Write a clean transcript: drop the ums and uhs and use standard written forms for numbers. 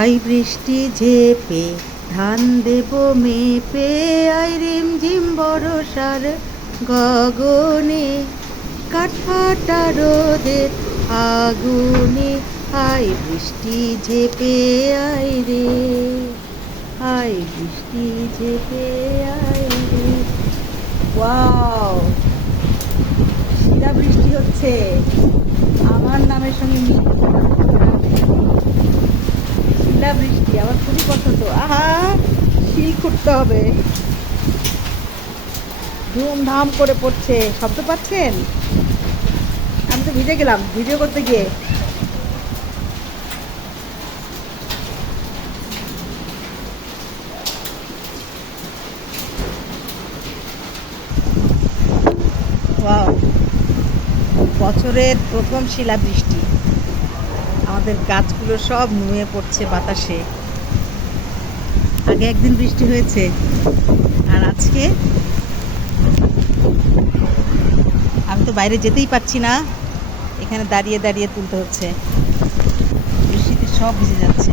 I বৃষ্টি ঝেপে ধান দেব মেপে, আই রিমঝিম বরষার গগনে, কাঠফাটা রোদের আগুনে, আই বৃষ্টি ঝেপে আই রে, আই বৃষ্টি ঝেপে আই রে। ওয়াও, শিলা বৃষ্টি হচ্ছে। আমার নামের সঙ্গে মিল শিলা বৃষ্টি আমার খুবই পছন্দ। আহা, সিঁড়ি খুঁড়তে হবে, ধুমধাম করে পড়ছে। শব্দ পাচ্ছেন? আমি তো ভিজে গেলাম ভিডিও করতে গিয়ে। ওয়াও, বছরের প্রথম শিলাবৃষ্টি। আমাদের গাছগুলো সব নুয়ে পড়ছে বাতাসে। আগে একদিন বৃষ্টি হয়েছে, আর আজকে আমি তো বাইরে যেতেই পারছি না, এখানে দাঁড়িয়ে দাঁড়িয়ে তুলতে হচ্ছে। বৃষ্টিতে সব ভিজে যাচ্ছে।